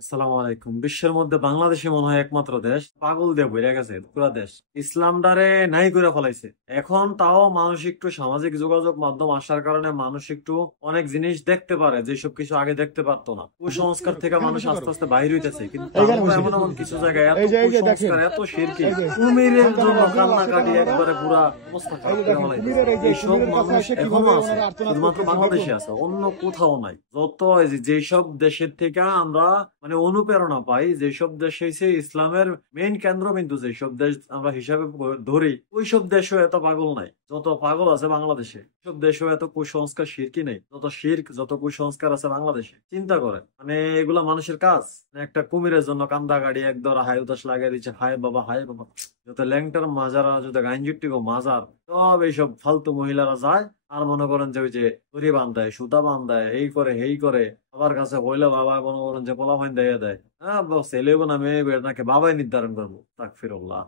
আসসালামু আলাইকুম। বিশ্বের মধ্যে বাংলাদেশই মনে হয় একমাত্র দেশ পাগল দিয়ে ভরে গেছে পুরা দেশ। ইসলামটারে নাই করে ফলাইছে। এখন তাও মানুষ একটু সামাজিক যোগাযোগ মাধ্যম আসার কারণে মানুষ একটু অনেক জিনিস দেখতে পারে যেসব কিছু আগে দেখতে পারতো না। কুসংস্কার থেকে মানুষ আস্তে আস্তে বাইর হইতেছে, কিন্তু এইখানে তারপর বসে। এমন এমন কিছু জায়গায় এত এই যে দেখেন, কুসংস্কার, এত শিরকি, এই যে কুমিরের জন্য সন্তানরা কান্নাকাটি একবারে পুরা অবস্থা এই খারাপ যে করে দেখেন ফেলাইতেছে। কুমিরের এই যে এইসব কুমিরের কাছে মানুষ এসে এখনো কিভাবে আছে, ওনারা আর্তনাদ শুধুমাত্র করতেছে বাংলাদেশে দেখুন। আছে, অন্য কোথাও নাই। যত এই যেসব দেশের থেকে আমরা মানে অনুপ্রেরণা পাই, যেসব দেশ হইছে ইসলামের মেইন কেন্দ্রবিন্দু, যেসব দেশ আমরা হিসাবে ধরি, ওইসব দেশও এত পাগল নাই যত পাগল আছে বাংলাদেশে। সব দেশেও এত কুসংস্কার শিরকি নেই যত শির্ক, যত কুসংস্কার আছে বাংলাদেশে। চিন্তা করে মানে এগুলা মানুষের কাজ? একটা কুমিরের জন্য কান্দা গাড়ি একদর হায় উদাস লাগিয়ে দিচ্ছে, হায় বাবা হায় বাবা। যত ল্যাংটার মাজারা, যত গাইনজুটি মাজার, সব এইসব ফালতু মহিলারা যায়। আর মনে করেন যে ওই যে দড়ি বান্ধায়, সুতা বান্ধায়, এই করে এই করে, সবার কাছে হইলে বাবা মনে করেন যে পোলা ফাইন দিয়ে দেয়। হ্যাঁ, ছেলে না মেয়ে নাকি বাবাই নির্ধারণ করবো। তাকফিরুল্লাহ।